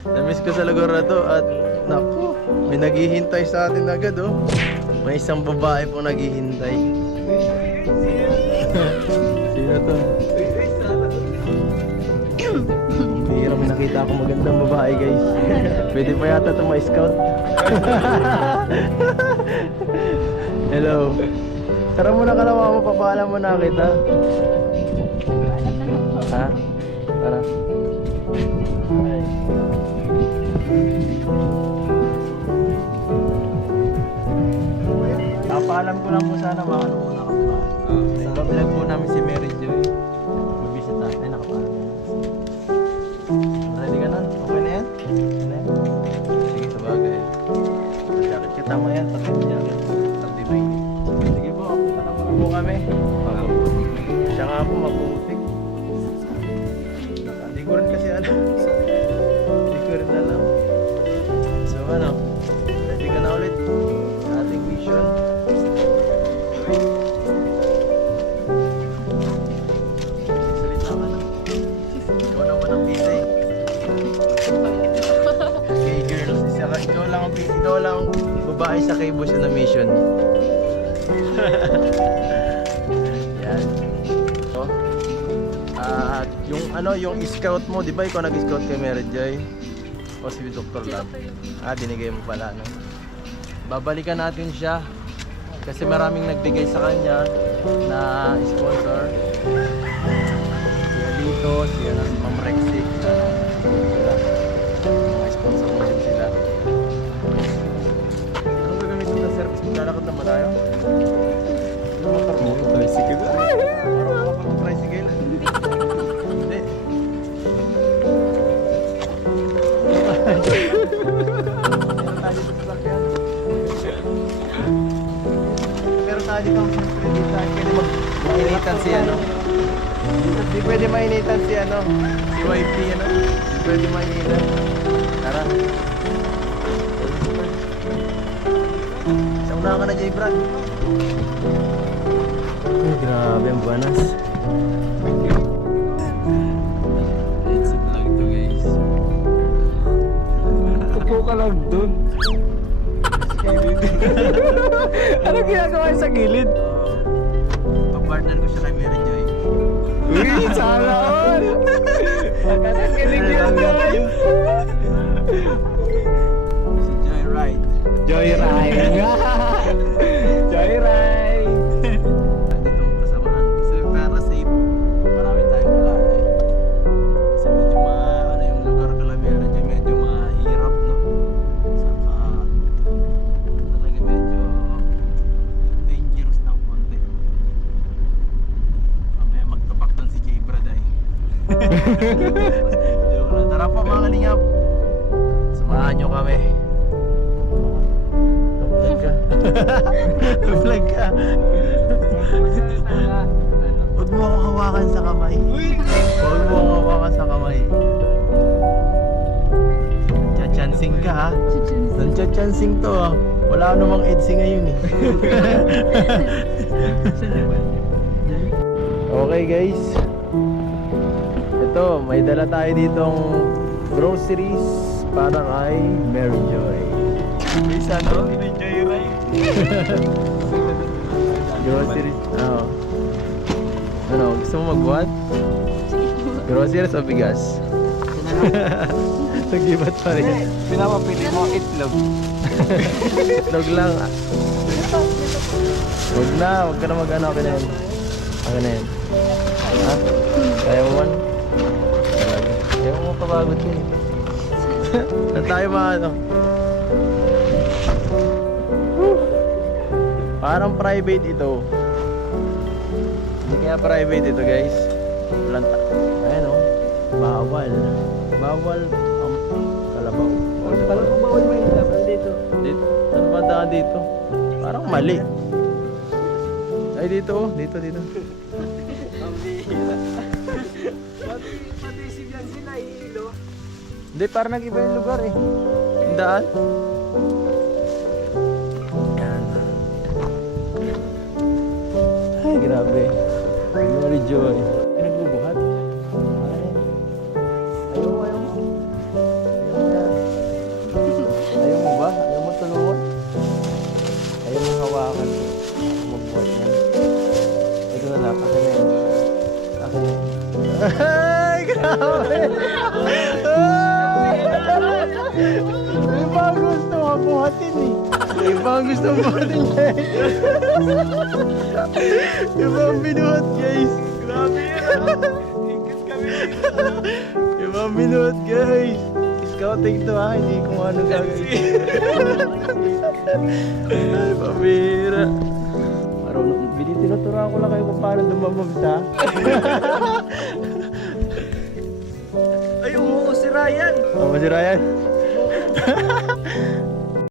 Namiss ko sa lugar na to at naku, may naghihintay sa atin agad oh. May isang babae po naghihintay. Sino to? Bihira, may nakita ako magandang babae guys. Pwede pa yata ito ma-scout. Hello. Tara muna ka naman, mapapaalam mo na kita. Ha? Tara. Napaalam ko lang po sana maano muna kami ba? Ibablog po namin si Mary Joy. Mabisa tayo. Ay, nakapaalam na. Ready ka na? Okay na yan? Okay na yan? Sige, sabagay. Jacket ka, tama yan. Tapos jacket. Tapos may. Sige po, punta na po kami. Siya nga po maputik. Hindi ko rin kasi alam. Hindi ko rin alam. So ano, ready ka na ulit sa ating mission. Salita ka na. Ikaw naman ang busy. Okay girls, ikaw lang ang babae sa K-Boys na mission. Yan. So, yung scout mo, di ba ikaw nag-scout kay Mary Joy? O si Dr. Lab? Binigay mo pala, no? Babalikan natin siya kasi maraming nagbigay sa kanya na sponsor. Siya dito, siya na si Ma'am Rexy. Mga sponsor mo din sila. Ano gagamitin na service? Maglalakad naman tayo? Ano motor mo? Tricycle. Parang ako pag tricycle. Hindi. Pero tayo dito ang pwede mainitan si ano. Hindi pwede mainitan si ano. Si YP ano. Hindi pwede mainitan. Tara. Sa una ka na J. Brad. Ay, grabe ang banas. It's a vlog to guys. Upo ka lang dun. Ano ginagawa sa gilid? Papartner ko siya kay Mary Joy. Uy, sana all! Pagkakakilig yan guys! Si Joyride. Joyride nga! Joyride! Ditong kasamahan. Kasi para safe, marami tayong alalay. Kasi medyo ano yung lugar kala Mary Joy, medyo mahirap, no? Saka talaga medyo dangerous ng konti. Mamaya magtapak doon si J. Brad ay. Tara po mga kalingap. Samahan nyo kami. Vlog ka. Vlog ka. Huwag mo akong hawakan sa kamay. Huwag mo akong hawakan sa kamay. Chachansing ka ha. Nanchachansing to ha. Wala namang EDSI ngayon eh. Okay guys. Ito, may dala tayo ditong groceries para kay Mary Joy. Isa no? Joyride! Groceries, Ano, gusto mo magbuhat? Groceries o bigas? Nagibat pa rin. Pinapapili mo itlog. Itlog lang. Huwag ka na mag-ano. Okay na yan. Okay na yan. Ha? Kaya mo man? Talaga. Kaya mo mapapagod yun eh. Saan tayo mga ano? Parang private ito. Hindi kaya private ito guys. Walang ayan o. Bawal. Bawal ang kalabaw. Parang bawal mo yung laban dito. Dito. Saan ba daan dito? Parang mali. Ay dito oh. Dito. Ang bihira. Pati si Bian sila ihilo. Hindi, parang nag-iba yung lugar eh. Yung daan. Yan. Ay, grabe. Mary Joy. Pinagbubuhat. Ayaw mo. Iba ang gusto mabuhatin eh. Iba ang gusto mabuhatin guys. Iba ang binuhat guys. Grabe yan. Higit kami dito. Iba ang binuhat guys. Scouting to ha, hindi kung ano gagawin. Ay, pamira. Marunong, tinuturuan ko lang kayo kung paano dumabag ha. Ay, umuho si Ryan. Oh, si Ryan.